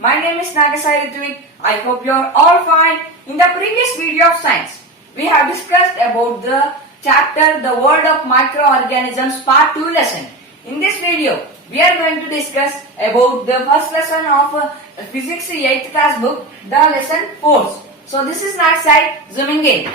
My name is Nagasai Ritvik. I hope you are all fine. In the previous video of science, we have discussed about the chapter The World of Microorganisms Part 2 lesson. In this video, we are going to discuss about the first lesson of Physics 8th class book, the lesson Force. So this is Nagasai zooming in.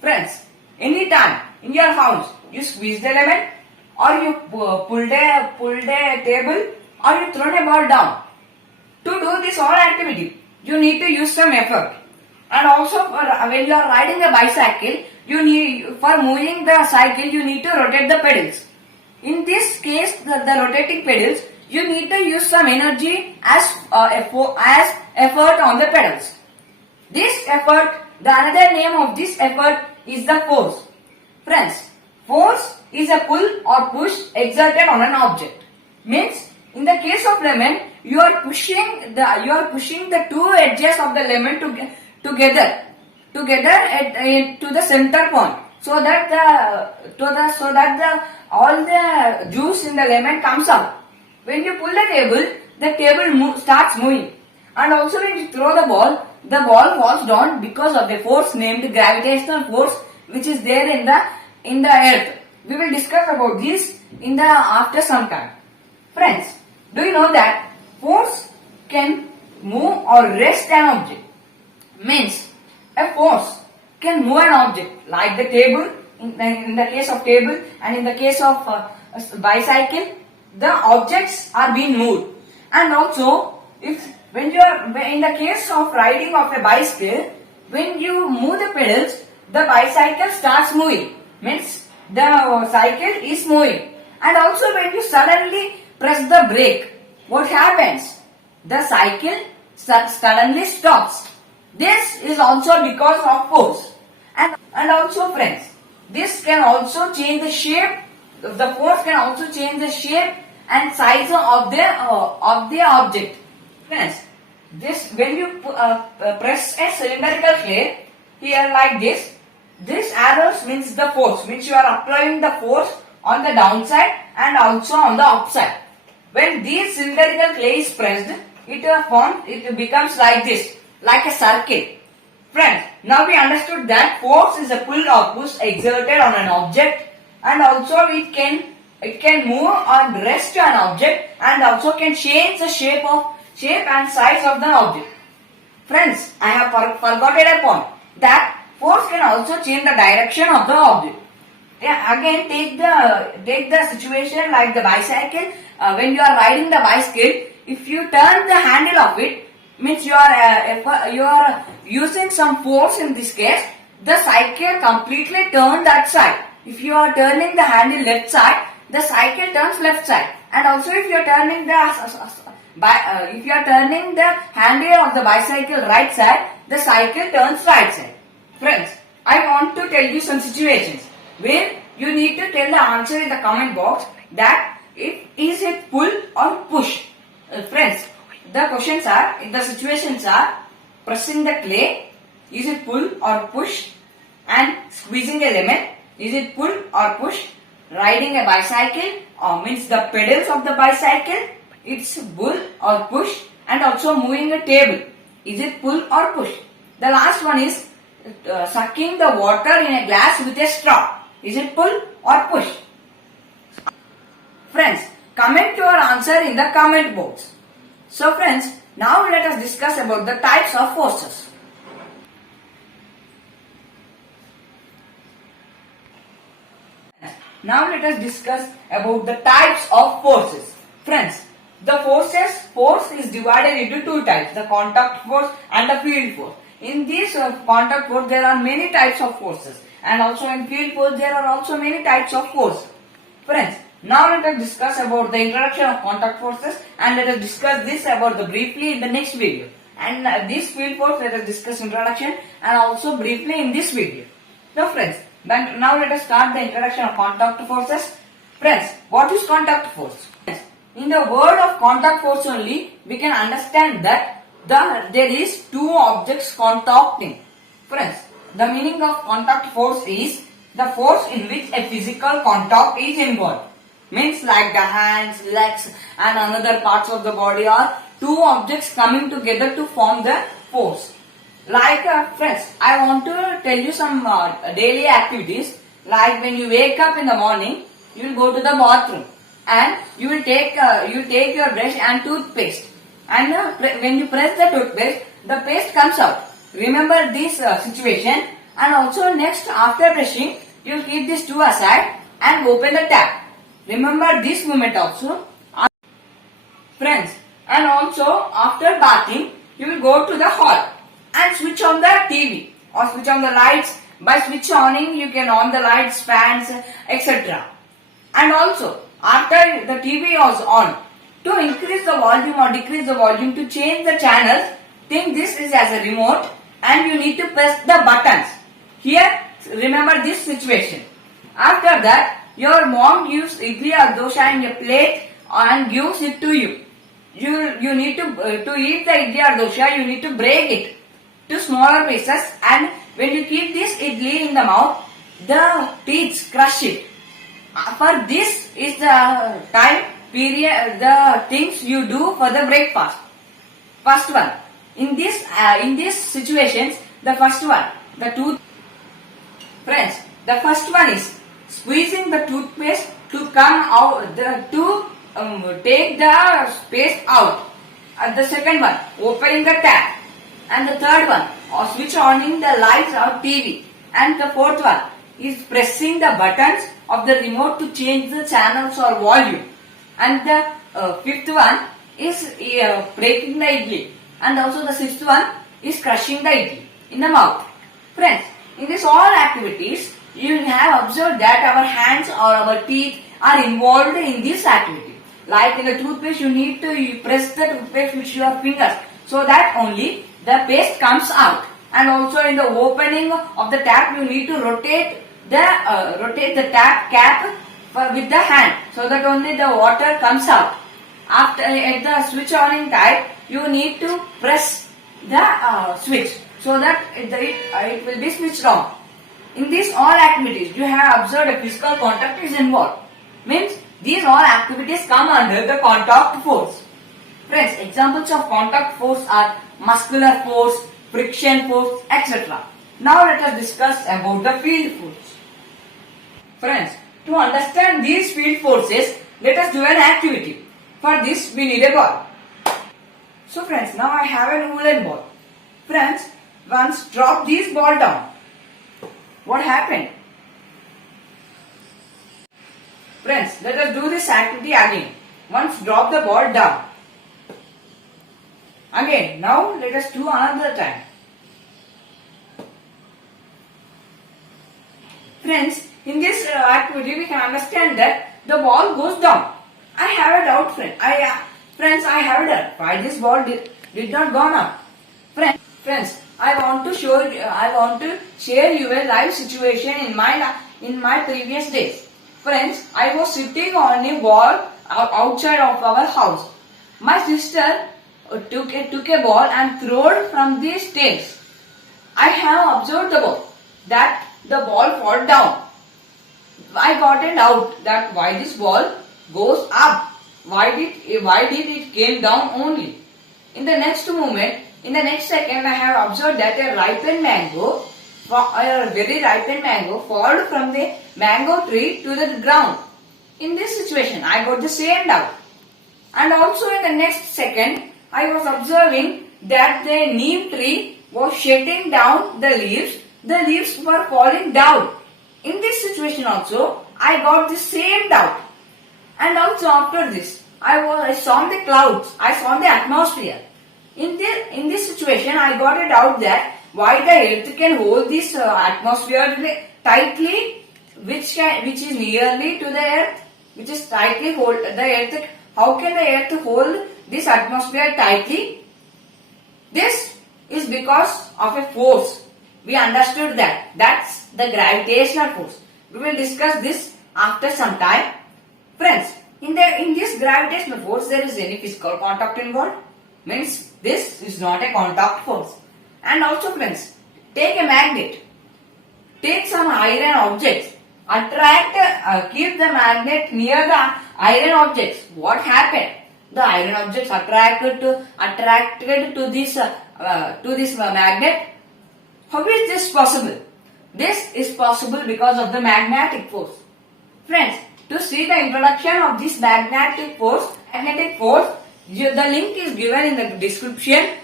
Friends, anytime in your house you squeeze the lemon, or you pulled a table, or you thrown a ball down. To do this whole activity, you need to use some effort. And also when you are riding a bicycle, for moving the cycle, you need to rotate the pedals. In this case, the rotating pedals, you need to use some energy as effort on the pedals. This effort, the another name of this effort is the force. Friends, force is a pull or push exerted on an object. Means, in the case of lemon, you are pushing the two edges of the lemon together to the center point, so that all the juice in the lemon comes out. When you pull the table starts moving, and also when you throw the ball falls down because of the force named gravitational force, which is there in the earth. We will discuss about this after some time. Friends, do you know that force can move or rest an object? Means a force can move an object like the table, in the case of table, and in the case of bicycle, the objects are being moved. And also, when you are in the case of riding of a bicycle, when you move the pedals, the bicycle starts moving. Means the cycle is moving. And also when you suddenly press the brake, what happens? The cycle suddenly stops. This is also because of force. And also friends, this can also change the shape. The force can also change the shape and size of the object. Friends, when you press a cylindrical clay here like this arrows means the force, means you are applying the force on the downside and also on the upside. When this cylindrical clay is pressed, it becomes like this, like a circle. Friends, now we understood that force is a pull or push exerted on an object, and also it can move or rest an object, and also can change the shape and size of the object. Friends, I have forgotten a point, that force can also change the direction of the object. Again, take the situation like the bicycle. When you are riding the bicycle, if you turn the handle of it, means you are using some force. In this case, the cycle completely turns that side. If you are turning the handle left side, the cycle turns left side. And also, if you are turning the handle of the bicycle right side, the cycle turns right side. Friends, I want to tell you some situations where you need to tell the answer in the comment box, that is it pull or push. Friends, the situations are pressing the clay, is it pull or push, and squeezing a lemon, is it pull or push, riding a bicycle, or means the pedals of the bicycle, it's pull or push, and also moving a table, is it pull or push. The last one is sucking the water in a glass with a straw. Is it pull or push? Friends, comment your answer in the comment box. So friends, now let us discuss about the types of forces. Now let us discuss about the types of forces. Friends, the force is divided into two types, the contact force and the field force. In this contact force, there are many types of forces, and also in field force, there are also many types of force. Friends, now let us discuss about the introduction of contact forces, and let us discuss this briefly in the next video. And this field force, let us discuss introduction and also briefly in this video. So friends, now let us start the introduction of contact forces. Friends, what is contact force? In the word of contact force only, we can understand that there is two objects contacting. Friends, the meaning of contact force is the force in which a physical contact is involved. Means like the hands, legs and another parts of the body are two objects coming together to form the force. Like friends, I want to tell you some daily activities. Like when you wake up in the morning, you will go to the bathroom and you will take your brush and toothpaste. And when you press the toothpaste, the paste comes out. Remember this situation. And also next, after brushing, you will keep these two aside and open the tap. Remember this moment also. Friends, and also after bathing, you will go to the hall and switch on the TV or switch on the lights. By switch oning, you can on the lights, fans, etc. And also, after the TV was on, to increase the volume or decrease the volume, to change the channels, think this is as a remote and you need to press the buttons. Here, remember this situation. After that, your mom gives idli or dosha in a plate and gives it to you. You need to eat the idli or dosha, you need to break it to smaller pieces, and when you keep this idli in the mouth, the teeth crush it. For this is the time period, the things you do for the breakfast. First one, in these situations, the first one, the tooth. Friends, the first one is squeezing the toothpaste to come out, take the paste out. And the second one, opening the tap. And the third one, or switch oning the lights or TV. And the fourth one is pressing the buttons of the remote to change the channels or volume. And the fifth one is breaking the idli. And also the sixth one is crushing the idli in the mouth. Friends, in this all activities, you have observed that our hands or our teeth are involved in this activity. Like in the toothpaste, you need to press the toothpaste with your fingers, so that only the paste comes out. And also in the opening of the tap, you need to rotate the tap cap with the hand, so that only the water comes out. After at the switch on type, you need to press the switch, so that it will be switched on. In these all activities, you have observed a physical contact is involved. Means these all activities come under the contact force. Friends, examples of contact force are muscular force, friction force, etc. Now let us discuss about the field force. Friends, to understand these field forces, let us do an activity. For this, we need a ball. So friends, now I have a woolen ball. Friends, once drop this ball down. What happened? Friends, let us do this activity again. Once drop the ball down. Again, now let us do another time. Friends, in this activity we can understand that the ball goes down. I have a doubt, friends, I have a doubt. Why this ball did not go up? Friends, I want to share you a live situation in my previous days. Friends, I was sitting on a wall outside of our house. My sister took a ball and threw it from the stairs. I have observed that the ball fall down. I got a doubt that why this ball goes up. Why did it came down only? In the next moment, in the next second, I have observed that a very ripened mango fall from the mango tree to the ground. In this situation, I got the same doubt. And also in the next second, I was observing that the neem tree was shedding down the leaves. The leaves were falling down. In this situation also, I got the same doubt. And also after this, I saw the clouds. I saw the atmosphere. In this situation, I got a doubt that why the earth can hold this atmosphere tightly, which is nearly to the earth, which is tightly hold the earth. How can the earth hold this atmosphere tightly? This is because of a force. We understood that. That's the gravitational force. We will discuss this after some time. Friends, in this gravitational force, there is any physical contact involved? Means this is not a contact force. And also friends, take a magnet. Take some iron objects. Keep the magnet near the iron objects. What happened? The iron objects attracted to this magnet. How is this possible? This is possible because of the magnetic force. Friends, to see the introduction of this magnetic force, the link is given in the description.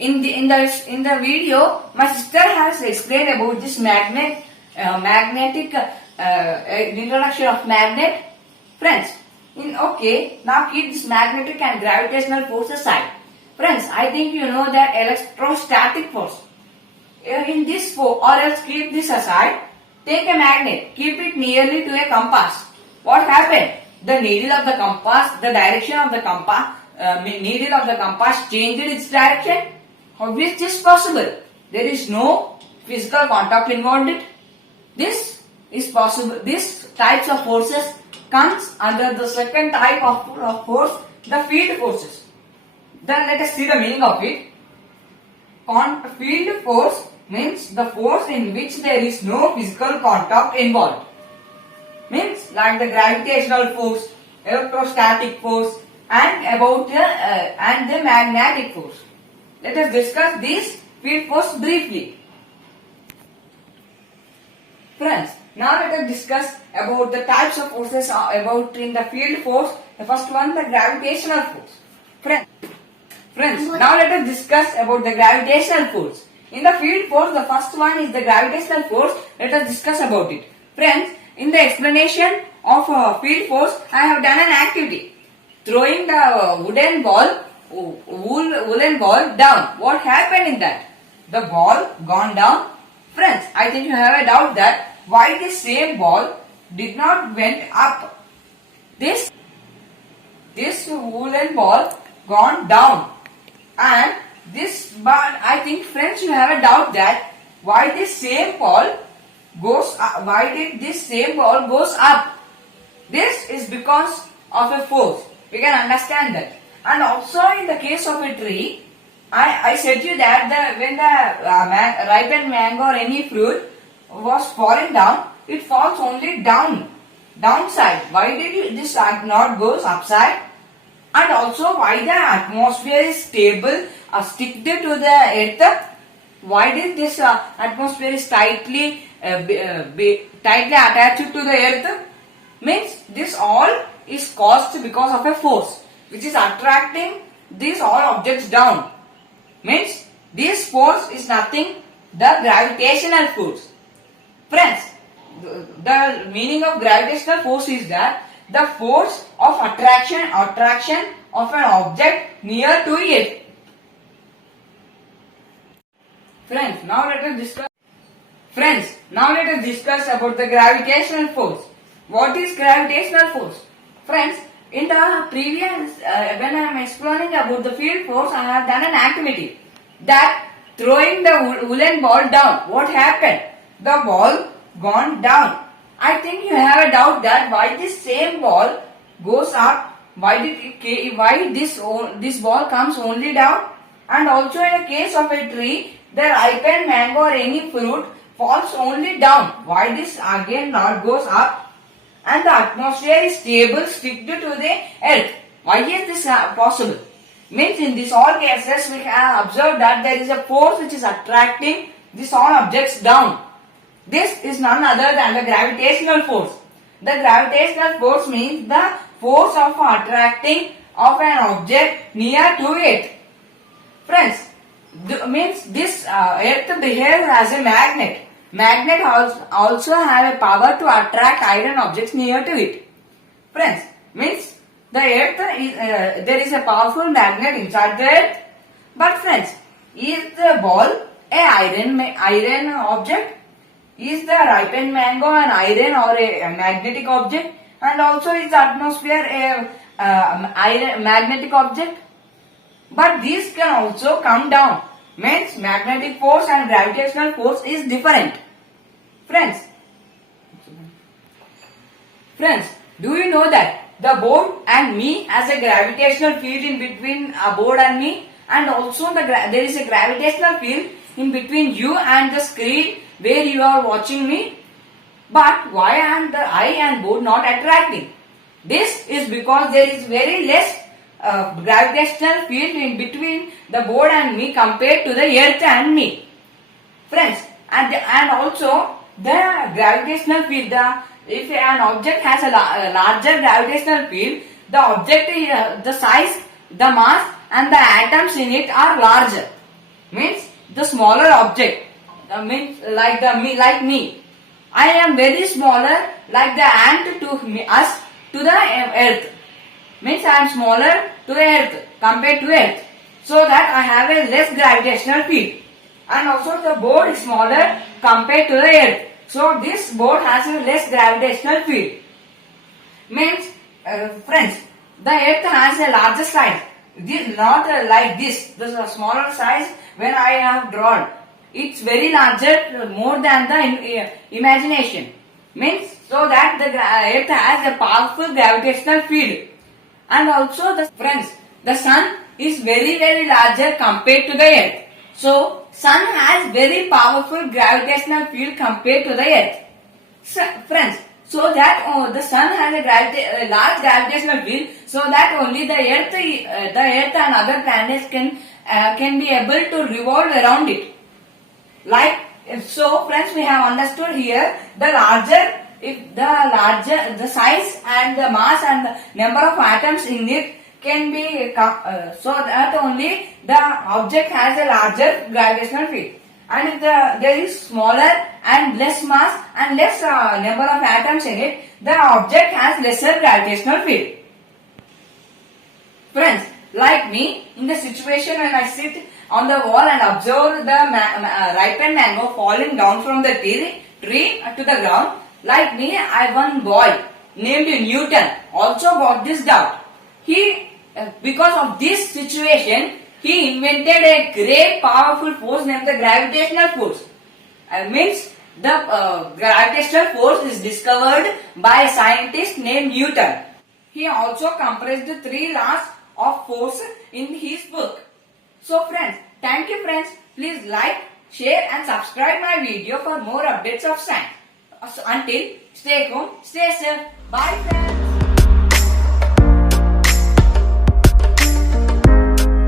In the video, my sister has explained about this magnetic introduction of magnet. Friends, now keep this magnetic and gravitational force aside. Friends, I think you know that electrostatic force. In this force, or else keep this aside. Take a magnet, keep it nearly to a compass. What happened? The needle of the compass, the direction of the compass, needle of the compass changed its direction. How is this possible? There is no physical contact involved. This is possible. These types of forces comes under the second type of force, the field forces. Then let us see the meaning of it. Field force means the force in which there is no physical contact involved. Means like the gravitational force, electrostatic force, and the magnetic force. Let us discuss this field force briefly. Friends, now let us discuss about the types of forces about in the field force. The first one, the gravitational force. Friends, now let us discuss about the gravitational force. In the field force, the first one is the gravitational force. Let us discuss about it. Friends, in the explanation of field force, I have done an activity. Throwing the woolen ball down. What happened in that? The ball gone down. Friends, I think you have a doubt that why the same ball did not went up. This woolen ball gone down, and this, but I think friends you have a doubt that why this same ball goes up, why did this same ball goes up? This is because of a force. We can understand that. And also in the case of a tree, I said to you that when the ripened mango or any fruit was falling down, it falls only downside. Why did this not goes upside? And also why the atmosphere is stable, stick to the earth? Why did this atmosphere is tightly attached to the earth? Means this all is caused because of a force which is attracting these all objects down. Means this force is nothing, the gravitational force. Friends, the meaning of gravitational force is that the force of attraction of an object near to it. Friends, now let us discuss about the gravitational force. What is gravitational force? Friends, in the previous, when I am explaining about the field force, I have done an activity that throwing the woolen ball down. What happened? The ball gone down. I think you have a doubt that why this same ball goes up. Why this ball comes only down? And also in a case of a tree, the ripened mango or any fruit falls only down. Why this again not goes up? And the atmosphere is stable, stick to the earth. Why is this possible? Means in this all cases we have observed that there is a force which is attracting these all objects down. This is none other than the gravitational force. The gravitational force means the force of attracting of an object near to it. Friends, means this earth behaves as a magnet. Magnet also have a power to attract iron objects near to it. Friends, means the earth is, there is a powerful magnet inside the earth. But friends, is the ball a iron object? Is the ripened mango an iron or a magnetic object? And also is the atmosphere a magnetic object? But these can also come down. Means magnetic force and gravitational force is different. Friends, do you know that the board and me has a gravitational field in between a board and me, and also there is a gravitational field in between you and the screen where you are watching me? But why are the eye and board not attracting? This is because there is very less gravitational field in between the board and me compared to the earth and me. Friends, and also the gravitational field, if an object has a larger gravitational field, the object, the size, the mass and the atoms in it are larger. Means the smaller object, means like me. I am very smaller like the ant to me, us to the earth. Means I am smaller to the earth compared to earth. So that I have a less gravitational field. And also the board is smaller compared to the earth. So this board has a less gravitational field. Means, friends, the earth has a larger size. This not like this. This is a smaller size when I have drawn. It's very larger, more than the imagination. Means so that the earth has a powerful gravitational field. And also the friends, the sun is very larger compared to the earth. So sun has very powerful gravitational field compared to the earth. So, friends, so that the sun has a large gravitational field, so that only the earth and other planets can be able to revolve around it. Like so, friends, we have understood here the larger the size and the mass and the number of atoms in it can be so that only the object has a larger gravitational field, and if there is smaller and less mass and less number of atoms in it, the object has lesser gravitational field. Friends, like me, in the situation when I sit on the wall and observe the ripened mango falling down from the tree to the ground, like me, one boy named Newton also got this doubt. He, because of this situation, he invented a great powerful force named the gravitational force. Means the gravitational force is discovered by a scientist named Newton. He also compressed the 3 laws of force in his book. So friends, thank you friends. Please like, share and subscribe my video for more updates of science. So until, stay home, stay safe. Bye friends.